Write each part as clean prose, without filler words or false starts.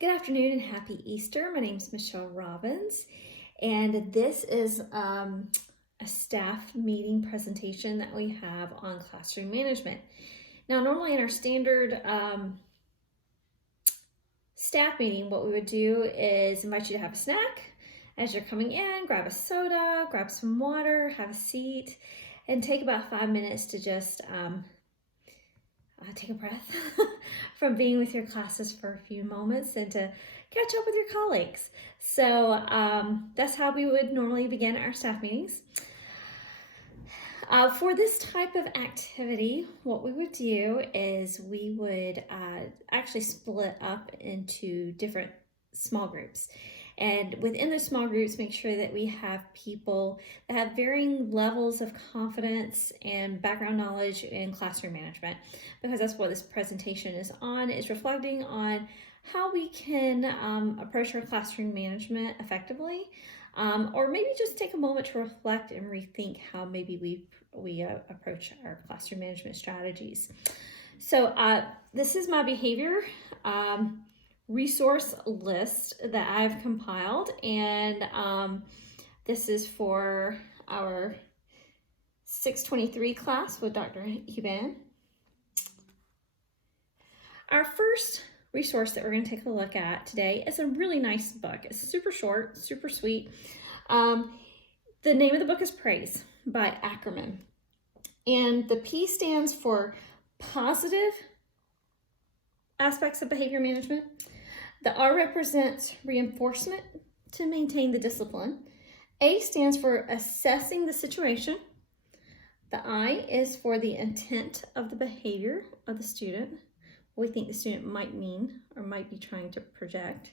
Good afternoon and happy Easter. My name is Michelle Robbins, and this is a staff meeting presentation that we have on classroom management. Now, normally in our standard staff meeting, what we would do is invite you to have a snack as you're coming in, grab a soda, grab some water, have a seat, and take about 5 minutes to just take a breath from being with your classes for a few moments and to catch up with your colleagues. So that's how we would normally begin our staff meetings. For this type of activity, what we would do is we would actually split up into different small groups. And within those small groups, make sure that we have people that have varying levels of confidence and background knowledge in classroom management, because that's what this presentation is on, is reflecting on how we can approach our classroom management effectively, or maybe just take a moment to reflect and rethink how maybe we approach our classroom management strategies. So this is my behavior resource list that I've compiled, and this is for our 623 class with Dr. Huban. Our first resource that we're going to take a look at today is a really nice book. It's super short, super sweet. The name of the book is Praise by Ackerman, and the P stands for positive aspects of behavior management. The R represents reinforcement to maintain the discipline. A stands for assessing the situation. The I is for the intent of the behavior of the student, what we think the student might mean or might be trying to project.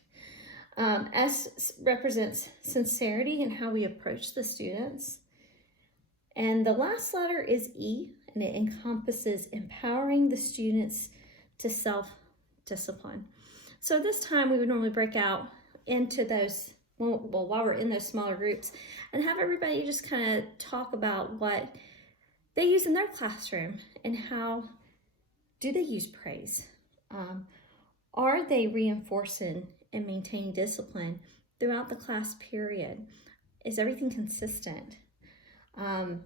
S represents sincerity and how we approach the students. And the last letter is E, and it encompasses empowering the students to self-discipline. So this time we would normally break out into those, while we're in those smaller groups, and have everybody just kind of talk about what they use in their classroom and how do they use praise. Are they reinforcing and maintaining discipline throughout the class period? Is everything consistent? Are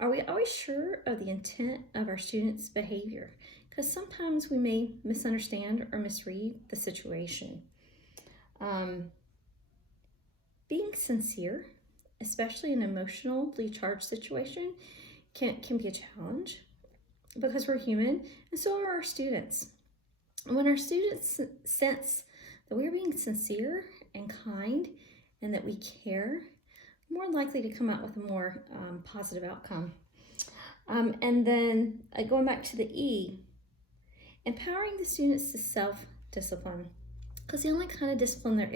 we always sure of the intent of our students' behavior? Because sometimes we may misunderstand or misread the situation. Being sincere, especially in an emotionally charged situation, can be a challenge because we're human, and so are our students. And when our students sense that we're being sincere and kind and that we care, more likely to come out with a more positive outcome. And then going back to the E, empowering the students to self-discipline, because the only kind of discipline there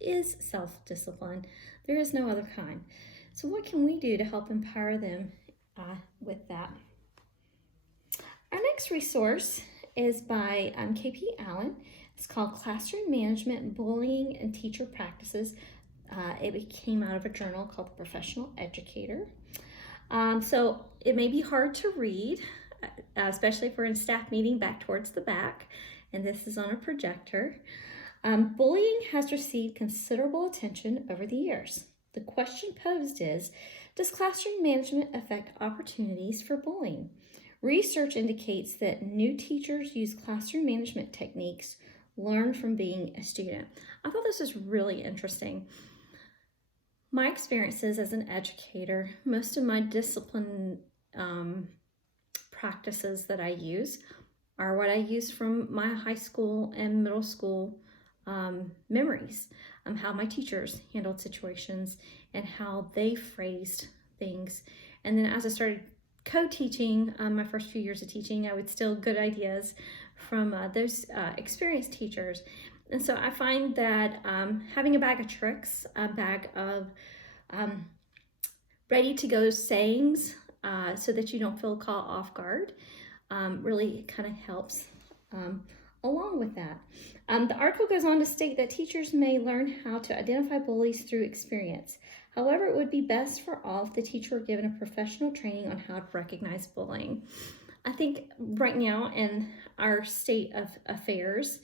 is self-discipline. There is no other kind. So what can we do to help empower them with that? Our next resource is by KP Allen. It's called Classroom Management, Bullying, and Teacher Practices. It came out of a journal called The Professional Educator. So it may be hard to read, especially if we're in staff meeting back towards the back, and this is on a projector. Bullying has received considerable attention over the years. The question posed is, does classroom management affect opportunities for bullying? Research indicates that new teachers use classroom management techniques learned from being a student. I thought this was really interesting. My experiences as an educator, most of my discipline practices that I use are what I use from my high school and middle school memories, how my teachers handled situations and how they phrased things. And then as I started co-teaching, my first few years of teaching, I would steal good ideas from those experienced teachers. And so I find that having a bag of tricks, a bag of ready-to-go sayings so that you don't feel caught off guard really kind of helps along with that. The article goes on to state that teachers may learn how to identify bullies through experience. However, it would be best for all if the teacher were given a professional training on how to recognize bullying. I think right now in our state of affairs,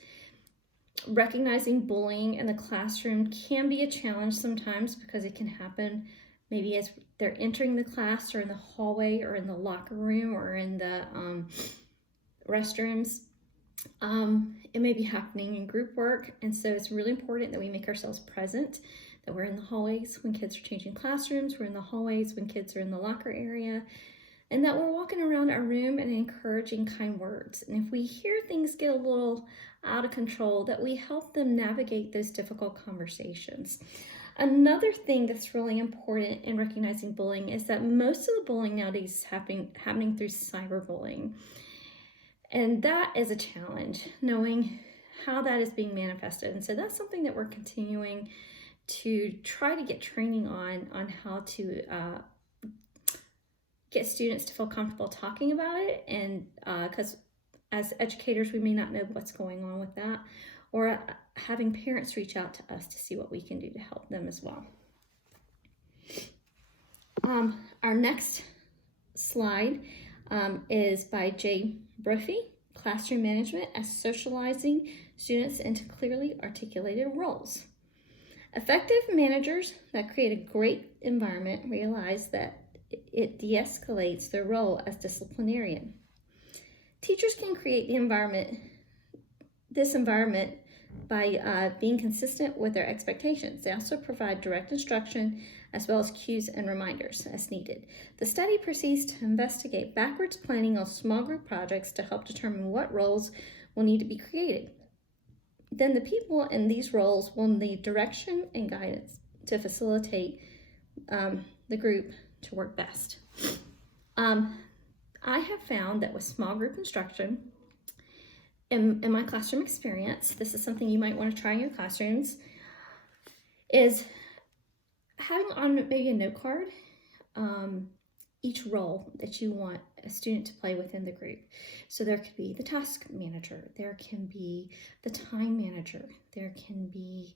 Recognizing bullying in the classroom can be a challenge sometimes because it can happen maybe as they're entering the class or in the hallway or in the locker room or in the restrooms. It may be happening in group work, and so it's really important that we make ourselves present, that we're in the hallways when kids are changing classrooms, we're in the hallways when kids are in the locker area, and that we're walking around our room and encouraging kind words. And if we hear things get a little out of control, that we help them navigate those difficult conversations. Another thing that's really important in recognizing bullying is that most of the bullying nowadays is happening through cyberbullying. And that is a challenge, knowing how that is being manifested. And so that's something that we're continuing to try to get training on how to get students to feel comfortable talking about it. And because as educators, we may not know what's going on with that, or having parents reach out to us to see what we can do to help them as well. Our next slide is by Jay Brophy, Classroom Management as Socializing Students into Clearly Articulated Roles. Effective managers that create a great environment realize that it de-escalates their role as disciplinarian. Teachers can create this environment by being consistent with their expectations. They also provide direct instruction as well as cues and reminders as needed. The study proceeds to investigate backwards planning on small group projects to help determine what roles will need to be created. Then the people in these roles will need direction and guidance to facilitate the group to work best. I have found that with small group instruction, in my classroom experience, this is something you might want to try in your classrooms, is having on maybe a note card each role that you want a student to play within the group. So there could be the task manager, there can be the time manager, there can be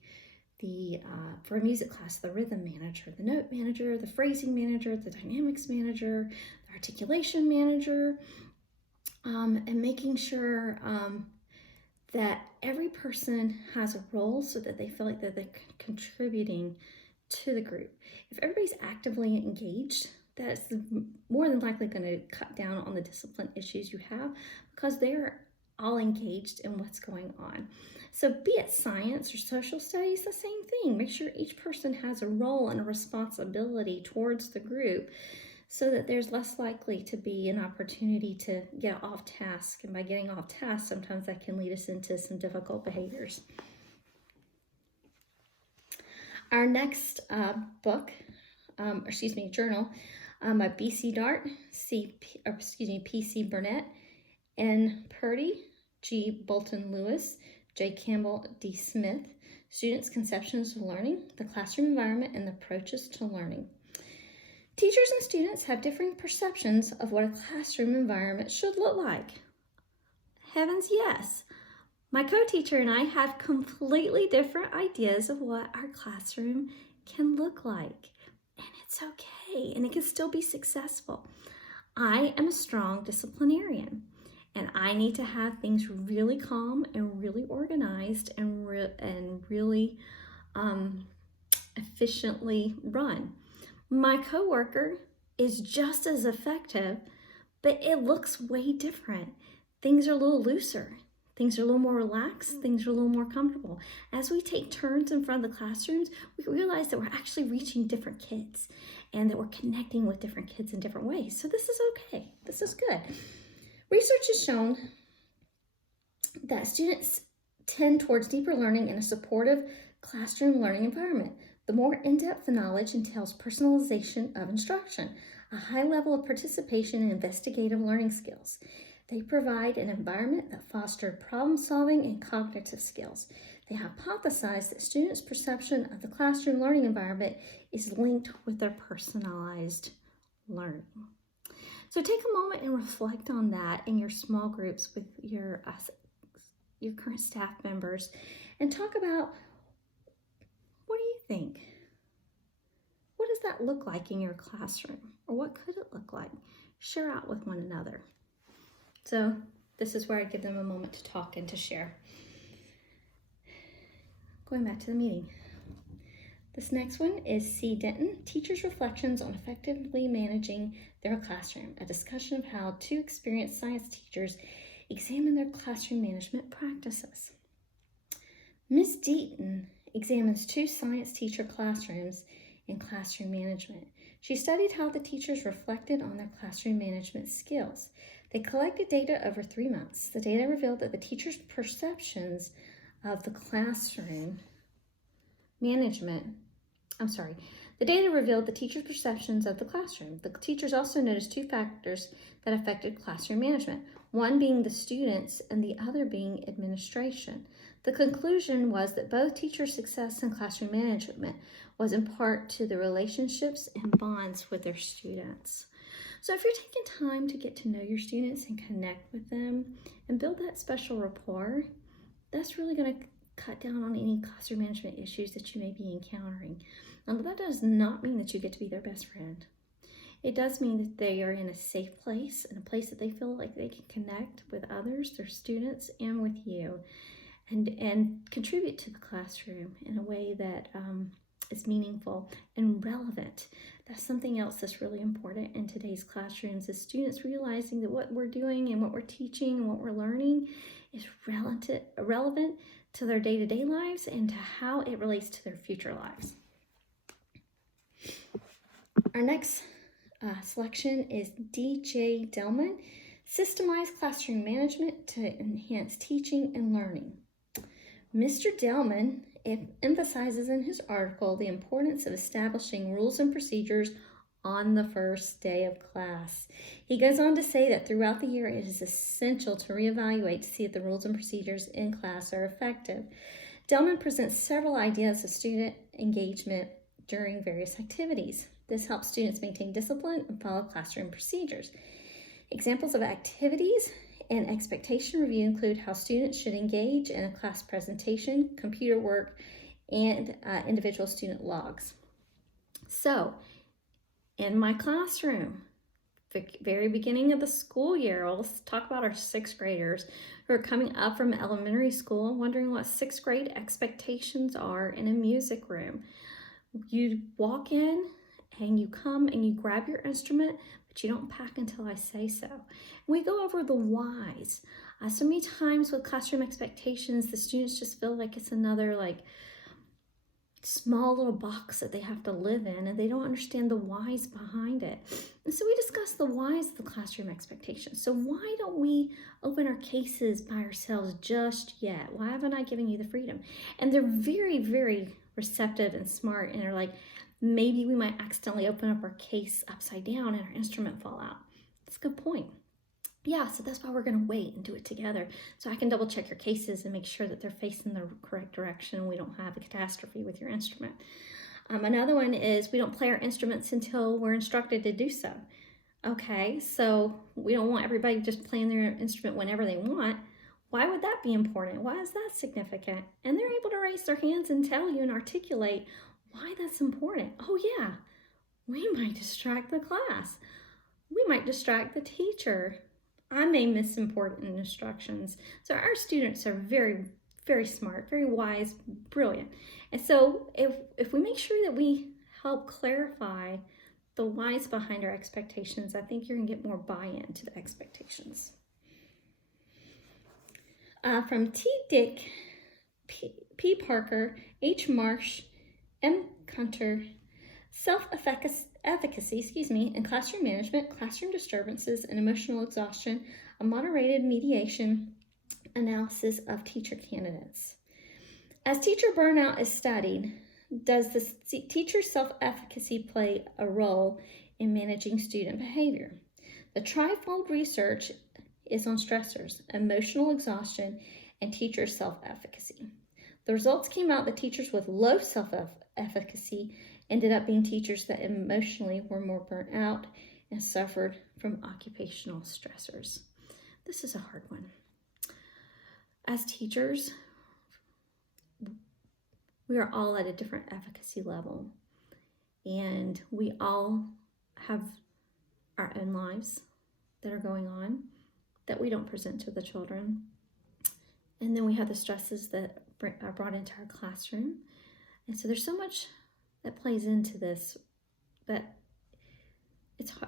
the, for a music class, the rhythm manager, the note manager, the phrasing manager, the dynamics manager, the articulation manager, and making sure that every person has a role so that they feel like that they're contributing to the group. If everybody's actively engaged, that's more than likely going to cut down on the discipline issues you have because they're all engaged in what's going on. So be it science or social studies, the same thing. Make sure each person has a role and a responsibility towards the group so that there's less likely to be an opportunity to get off task. And by getting off task, sometimes that can lead us into some difficult behaviors. Our next journal by B.C. Dart, P.C. Burnett, N. Purdy, G. Bolton Lewis, J. Campbell, D. Smith, Students' Conceptions of Learning, the Classroom Environment, and the Approaches to Learning. Teachers and students have differing perceptions of what a classroom environment should look like. Heavens, yes. My co-teacher and I have completely different ideas of what our classroom can look like. And it's okay, and it can still be successful. I am a strong disciplinarian, and I need to have things really calm and really organized and really efficiently run. My coworker is just as effective, but it looks way different. Things are a little looser. Things are a little more relaxed. Things are a little more comfortable. As we take turns in front of the classrooms, we realize that we're actually reaching different kids and that we're connecting with different kids in different ways. So this is okay. This is good. Research has shown that students tend towards deeper learning in a supportive classroom learning environment. The more in-depth the knowledge entails personalization of instruction, a high level of participation in investigative learning skills. They provide an environment that fosters problem-solving and cognitive skills. They hypothesize that students' perception of the classroom learning environment is linked with their personalized learning. So take a moment and reflect on that in your small groups with your current staff members and talk about, what do you think? What does that look like in your classroom? Or what could it look like? Share out with one another. So this is where I give them a moment to talk and to share. Going back to the meeting. This next one is C. Denton, Teachers' Reflections on Effectively Managing Their Classroom, a discussion of how two experienced science teachers examine their classroom management practices. Ms. Deaton examines two science teacher classrooms in classroom management. She studied how the teachers reflected on their classroom management skills. They collected data over 3 months. The data revealed that the teachers' perceptions of the classroom the data revealed the teachers' perceptions of the classroom. The teachers also noticed two factors that affected classroom management, one being the students and the other being administration. The conclusion was that both teachers' success in classroom management was in part to the relationships and bonds with their students. So if you're taking time to get to know your students and connect with them and build that special rapport, that's really going to cut down on any classroom management issues that you may be encountering. But that does not mean that you get to be their best friend. It does mean that they are in a safe place, in a place that they feel like they can connect with others, their students, and with you, and contribute to the classroom in a way that is meaningful and relevant. That's something else that's really important in today's classrooms, is students realizing that what we're doing and what we're teaching and what we're learning is relevant to their day-to-day lives and to how it relates to their future lives. Our next selection is D.J. Delman, Systemized Classroom Management to Enhance Teaching and Learning. Mr. Delman emphasizes in his article the importance of establishing rules and procedures on the first day of class. He goes on to say that throughout the year it is essential to reevaluate to see if the rules and procedures in class are effective. Delman presents several ideas of student engagement during various activities. This helps students maintain discipline and follow classroom procedures. Examples of activities and expectation review include how students should engage in a class presentation, computer work, and individual student logs. So, in my classroom, the very beginning of the school year, let's talk about our sixth graders who are coming up from elementary school, wondering what sixth grade expectations are in a music room. You walk in and you come and you grab your instrument, but you don't pack until I say so. And we go over the whys. So many times with classroom expectations, the students just feel like it's another small little box that they have to live in, and they don't understand the whys behind it. And so we discuss the whys of the classroom expectations. So why don't we open our cases by ourselves just yet? Why haven't I given you the freedom? And they're very, very receptive and smart, and are like, maybe we might accidentally open up our case upside down and our instrument fall out. That's a good point. Yeah, so that's why we're going to wait and do it together, so I can double check your cases and make sure that they're facing the correct direction and we don't have a catastrophe with your instrument. Another one is we don't play our instruments until we're instructed to do so. Okay, so we don't want everybody just playing their instrument whenever they want. Why would that be important? Why is that significant? And they're able to raise their hands and tell you and articulate why that's important. Oh yeah, we might distract the class. We might distract the teacher. I may miss important instructions. So our students are very, very smart, very wise, brilliant. And so if we make sure that we help clarify the whys behind our expectations, I think you're gonna get more buy-in to the expectations. From T. Dick, P. Parker, H. Marsh, M. Kunter, Self-efficacy, in classroom management, classroom disturbances, and emotional exhaustion, a moderated mediation analysis of teacher candidates. As teacher burnout is studied, does the teacher's self-efficacy play a role in managing student behavior? The trifold research is on stressors, emotional exhaustion, and teacher self-efficacy. The results came out that teachers with low self-efficacy ended up being teachers that emotionally were more burnt out and suffered from occupational stressors. This is a hard one. As teachers, we are all at a different efficacy level, and we all have our own lives that are going on that we don't present to the children. And then we have the stresses that are brought into our classroom. And so there's so much that plays into this that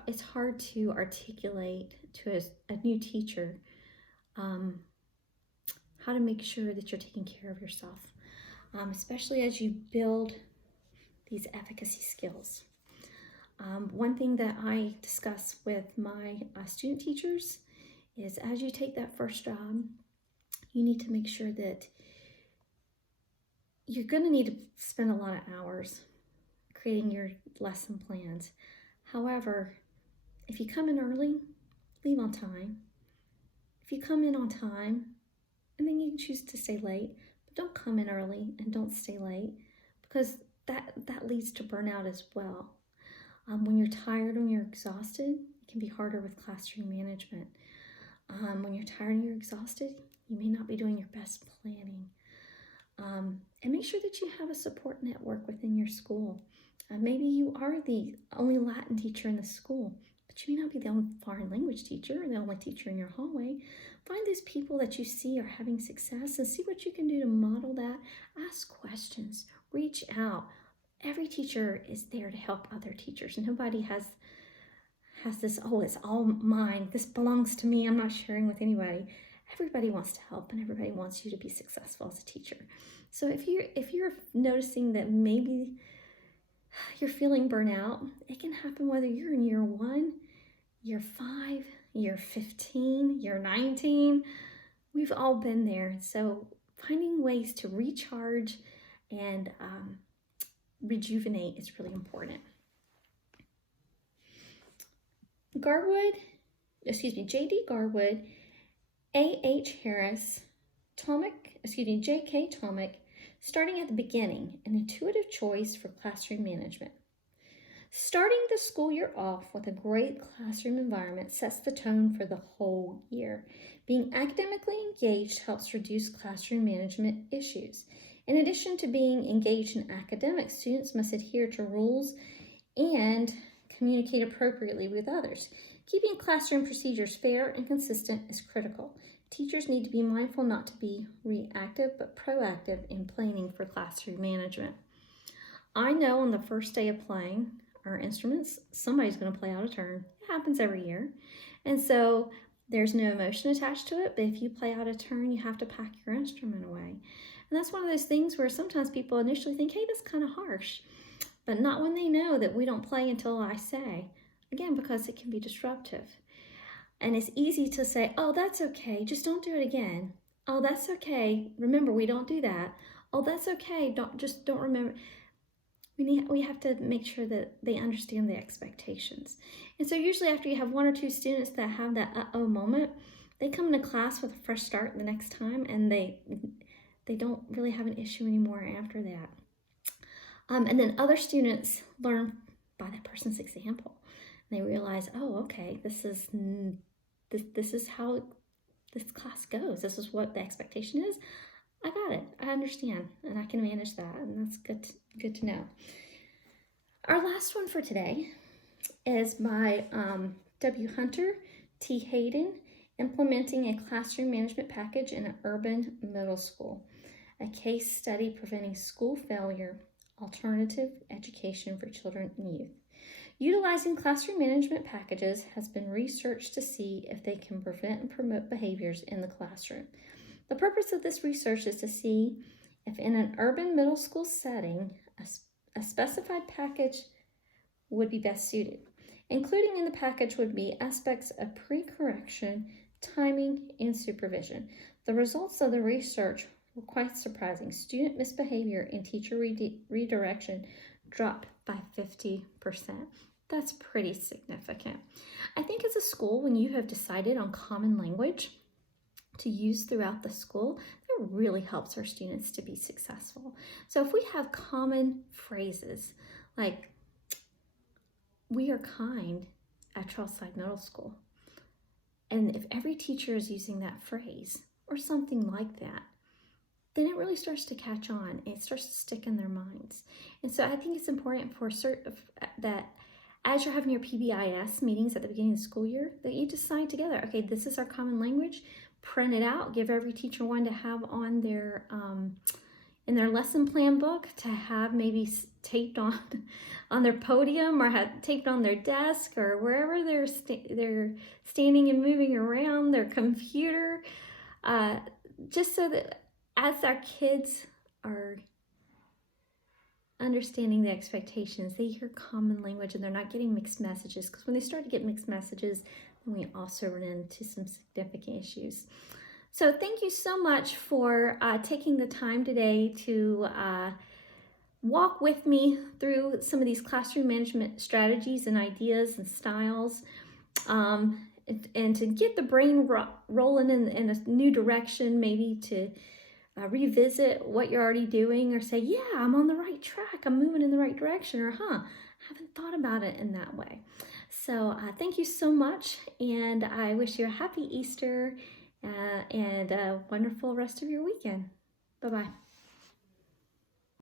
it's hard to articulate to a new teacher how to make sure that you're taking care of yourself, especially as you build these efficacy skills. One thing that I discuss with my student teachers is as you take that first job, you need to make sure that you're going to need to spend a lot of hours creating your lesson plans. However, if you come in early, leave on time. If you come in on time, and then you can choose to stay late, but don't come in early and don't stay late, because that leads to burnout as well. When you're tired, when you're exhausted, it can be harder with classroom management. When you're tired and you're exhausted, you may not be doing your best planning. And make sure that you have a support network within your school. Maybe you are the only Latin teacher in the school, but you may not be the only foreign language teacher or the only teacher in your hallway. Find those people that you see are having success and see what you can do to model that. Ask questions, reach out. Every teacher is there to help other teachers. Nobody has this, oh, it's all mine. This belongs to me. I'm not sharing with anybody. Everybody wants to help and everybody wants you to be successful as a teacher. So if you're noticing that maybe you're feeling burnout, it can happen whether you're in year 1, year 5, year 15, year 19. We've all been there. So finding ways to recharge and rejuvenate is really important. J.D. Garwood, A.H. Harris, J.K. Tomic, Starting at the Beginning, An Intuitive Choice for Classroom Management. Starting the school year off with a great classroom environment sets the tone for the whole year. Being academically engaged helps reduce classroom management issues. In addition to being engaged in academics, students must adhere to rules and communicate appropriately with others. Keeping classroom procedures fair and consistent is critical. Teachers need to be mindful not to be reactive but proactive in planning for classroom management. I know on the first day of playing our instruments, somebody's going to play out of turn. It happens every year. And so there's no emotion attached to it, but if you play out of turn, you have to pack your instrument away. And that's one of those things where sometimes people initially think, hey, that's kind of harsh, but not when they know that we don't play until I say. Again, because it can be disruptive. And it's easy to say, oh, that's okay, just don't do it again. Oh, that's okay, remember, we don't do that. Oh, that's okay, don't remember. We have to make sure that they understand the expectations. And so usually after you have 1 or 2 students that have that uh-oh moment, they come into class with a fresh start the next time, and they don't really have an issue anymore after that. And then other students learn by that person's example. And they realize, oh, okay, this is how this class goes. This is what the expectation is. I got it. I understand, and I can manage that, and that's good to know. Our last one for today is by W. Hunter T. Hayden, Implementing a Classroom Management Package in an Urban Middle School, a case study preventing school failure, alternative education for children and youth. Utilizing classroom management packages has been researched to see if they can prevent and promote behaviors in the classroom. The purpose of this research is to see if in an urban middle school setting, a specified package would be best suited. Including in the package would be aspects of pre-correction, timing, and supervision. The results of the research were quite surprising. Student misbehavior and teacher redirection dropped by 50%. That's pretty significant. I think as a school, when you have decided on common language to use throughout the school, that really helps our students to be successful. So if we have common phrases like, we are kind at Trailside Middle School, and if every teacher is using that phrase or something like that, then it really starts to catch on. It starts to stick in their minds. And so I think it's important for that as you're having your PBIS meetings at the beginning of the school year, that you decide together, okay, this is our common language, print it out, give every teacher one to have on their in their lesson plan book to have maybe taped on on their podium, or have taped on their desk, or wherever they're standing and moving around their computer, just so that as our kids are understanding the expectations, they hear common language and they're not getting mixed messages, because when they start to get mixed messages, then we also run into some significant issues. So thank you so much for taking the time today to walk with me through some of these classroom management strategies and ideas and styles, and to get the brain rolling in a new direction, maybe to revisit what you're already doing, or say, yeah, I'm on the right track, I'm moving in the right direction, or I haven't thought about it in that way. So thank you so much, and I wish you a happy Easter and a wonderful rest of your weekend. Bye-bye.